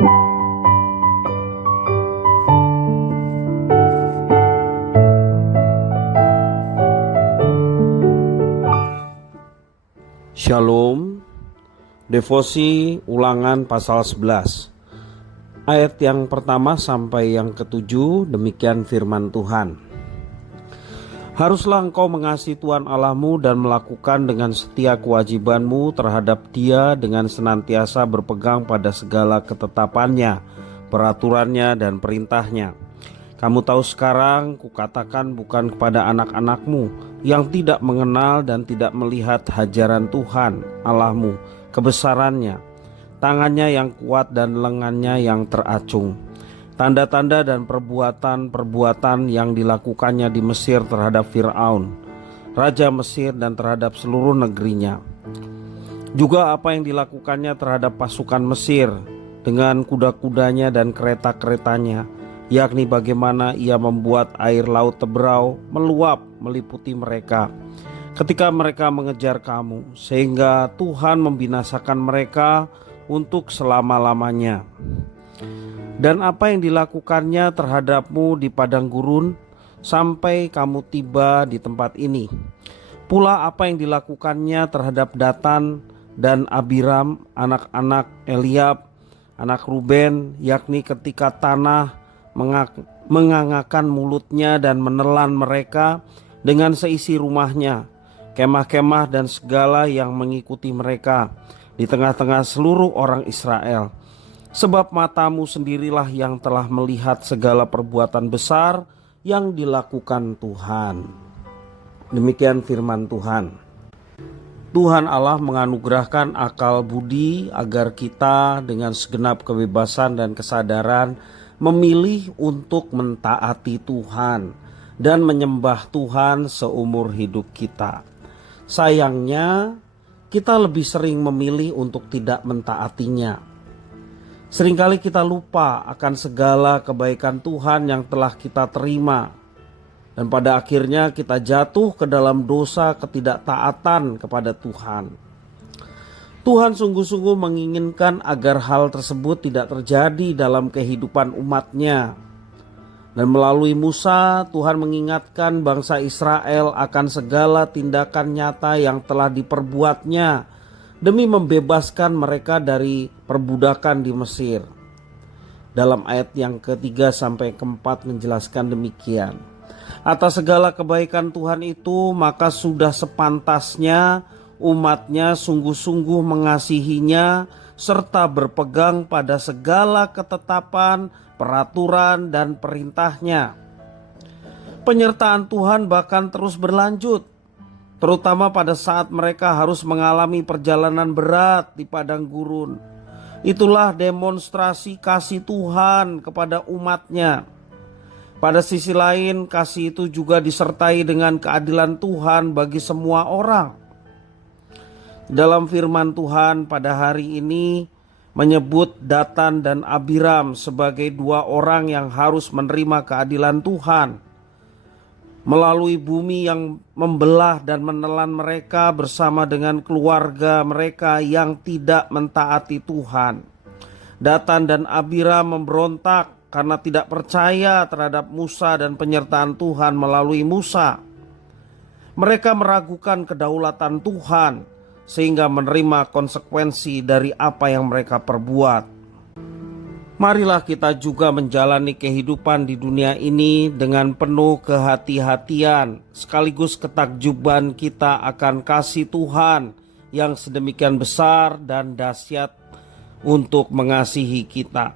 Shalom. Devosi Ulangan pasal 11. Ayat yang pertama sampai yang ketujuh, demikian firman Tuhan. Haruslah engkau mengasihi Tuhan Allahmu dan melakukan dengan setia kewajibanmu terhadap Dia dengan senantiasa berpegang pada segala ketetapannya, peraturannya dan perintahnya. Kamu tahu sekarang kukatakan bukan kepada anak-anakmu yang tidak mengenal dan tidak melihat hajaran Tuhan Allahmu, kebesarannya, tangannya yang kuat dan lengannya yang teracung, tanda-tanda dan perbuatan-perbuatan yang dilakukannya di Mesir terhadap Fir'aun, Raja Mesir, dan terhadap seluruh negerinya. Juga apa yang dilakukannya terhadap pasukan Mesir dengan kuda-kudanya dan kereta-keretanya, yakni bagaimana ia membuat air laut Teberau meluap meliputi mereka ketika mereka mengejar kamu, sehingga Tuhan membinasakan mereka untuk selama-lamanya. Dan apa yang dilakukannya terhadapmu di padang gurun sampai kamu tiba di tempat ini. Pula apa yang dilakukannya terhadap Datan dan Abiram, anak-anak Eliab, anak Ruben, yakni ketika tanah mengangakan mulutnya dan menelan mereka dengan seisi rumahnya, kemah-kemah dan segala yang mengikuti mereka di tengah-tengah seluruh orang Israel. Sebab matamu sendirilah yang telah melihat segala perbuatan besar yang dilakukan Tuhan. Demikian firman Tuhan. Tuhan Allah menganugerahkan akal budi agar kita dengan segenap kebebasan dan kesadaran memilih untuk mentaati Tuhan dan menyembah Tuhan seumur hidup kita. Sayangnya, kita lebih sering memilih untuk tidak mentaatinya. Seringkali kita lupa akan segala kebaikan Tuhan yang telah kita terima, dan pada akhirnya kita jatuh ke dalam dosa ketidaktaatan kepada Tuhan. Tuhan sungguh-sungguh menginginkan agar hal tersebut tidak terjadi dalam kehidupan umatnya. Dan melalui Musa, Tuhan mengingatkan bangsa Israel akan segala tindakan nyata yang telah diperbuatnya demi membebaskan mereka dari perbudakan di Mesir. Dalam ayat yang ketiga sampai keempat menjelaskan demikian. Atas segala kebaikan Tuhan itu, maka sudah sepantasnya umatnya sungguh-sungguh mengasihinya serta berpegang pada segala ketetapan, peraturan, dan perintahnya. Penyertaan Tuhan bahkan terus berlanjut, terutama pada saat mereka harus mengalami perjalanan berat di padang gurun. Itulah demonstrasi kasih Tuhan kepada umatnya. Pada sisi lain, kasih itu juga disertai dengan keadilan Tuhan bagi semua orang. Dalam firman Tuhan pada hari ini menyebut Datan dan Abiram sebagai dua orang yang harus menerima keadilan Tuhan melalui bumi yang membelah dan menelan mereka bersama dengan keluarga mereka yang tidak mentaati Tuhan. Datan dan Abiram memberontak karena tidak percaya terhadap Musa dan penyertaan Tuhan melalui Musa. Mereka meragukan kedaulatan Tuhan sehingga menerima konsekuensi dari apa yang mereka perbuat. Marilah kita juga menjalani kehidupan di dunia ini dengan penuh kehati-hatian, sekaligus ketakjuban kita akan kasih Tuhan yang sedemikian besar dan dahsyat untuk mengasihi kita.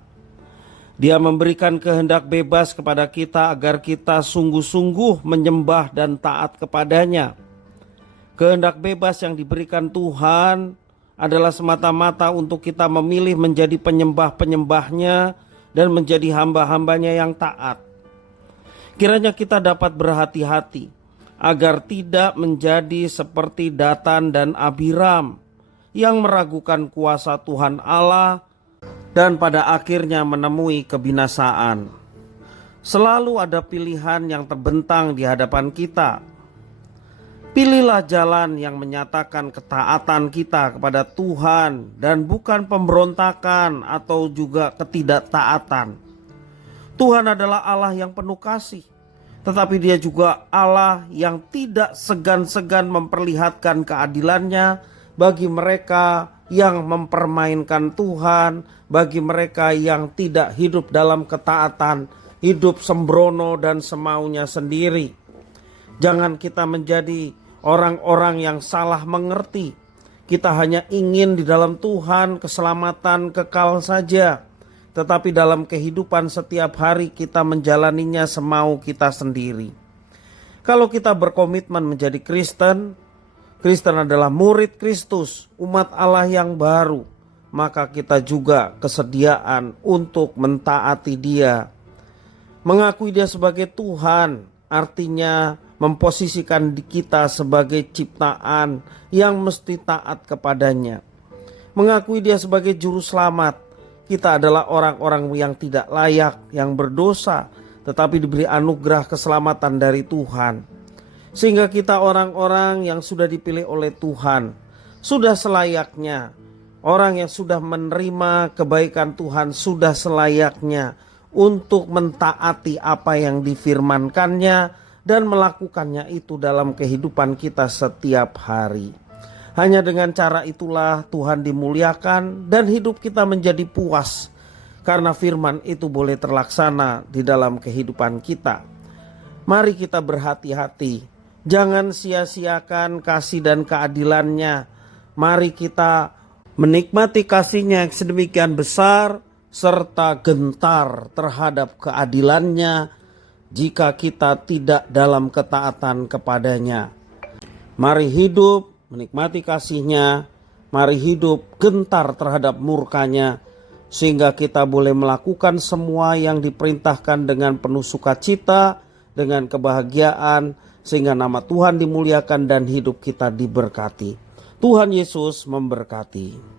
Dia memberikan kehendak bebas kepada kita agar kita sungguh-sungguh menyembah dan taat kepadanya. Kehendak bebas yang diberikan Tuhan adalah semata-mata untuk kita memilih menjadi penyembah-penyembahnya dan menjadi hamba-hambanya yang taat. Kiranya kita dapat berhati-hati agar tidak menjadi seperti Datan dan Abiram yang meragukan kuasa Tuhan Allah dan pada akhirnya menemui kebinasaan. Selalu ada pilihan yang terbentang di hadapan kita. Pilihlah jalan yang menyatakan ketaatan kita kepada Tuhan dan bukan pemberontakan atau juga ketidaktaatan. Tuhan adalah Allah yang penuh kasih, tetapi Dia juga Allah yang tidak segan-segan memperlihatkan keadilannya bagi mereka yang mempermainkan Tuhan, bagi mereka yang tidak hidup dalam ketaatan, hidup sembrono dan semaunya sendiri. Jangan kita menjadi orang-orang yang salah mengerti. Kita hanya ingin di dalam Tuhan keselamatan kekal saja, tetapi dalam kehidupan setiap hari kita menjalaninya semau kita sendiri. Kalau kita berkomitmen menjadi Kristen, Kristen adalah murid Kristus, umat Allah yang baru, maka kita juga kesediaan untuk mentaati Dia. Mengakui Dia sebagai Tuhan artinya memposisikan kita sebagai ciptaan yang mesti taat kepadanya. Mengakui Dia sebagai juru selamat, kita adalah orang-orang yang tidak layak, yang berdosa, tetapi diberi anugerah keselamatan dari Tuhan. Sehingga kita orang-orang yang sudah dipilih oleh Tuhan, sudah selayaknya. Orang yang sudah menerima kebaikan Tuhan sudah selayaknya untuk mentaati apa yang difirmankannya dan melakukannya itu dalam kehidupan kita setiap hari. Hanya dengan cara itulah Tuhan dimuliakan dan hidup kita menjadi puas, karena firman itu boleh terlaksana di dalam kehidupan kita. Mari kita berhati-hati, jangan sia-siakan kasih dan keadilannya. Mari kita menikmati kasih-Nya yang sedemikian besar serta gentar terhadap keadilannya jika kita tidak dalam ketaatan kepadanya. Mari hidup menikmati kasih-Nya, mari hidup gentar terhadap murka-Nya, sehingga kita boleh melakukan semua yang diperintahkan dengan penuh sukacita, dengan kebahagiaan, sehingga nama Tuhan dimuliakan dan hidup kita diberkati. Tuhan Yesus memberkati.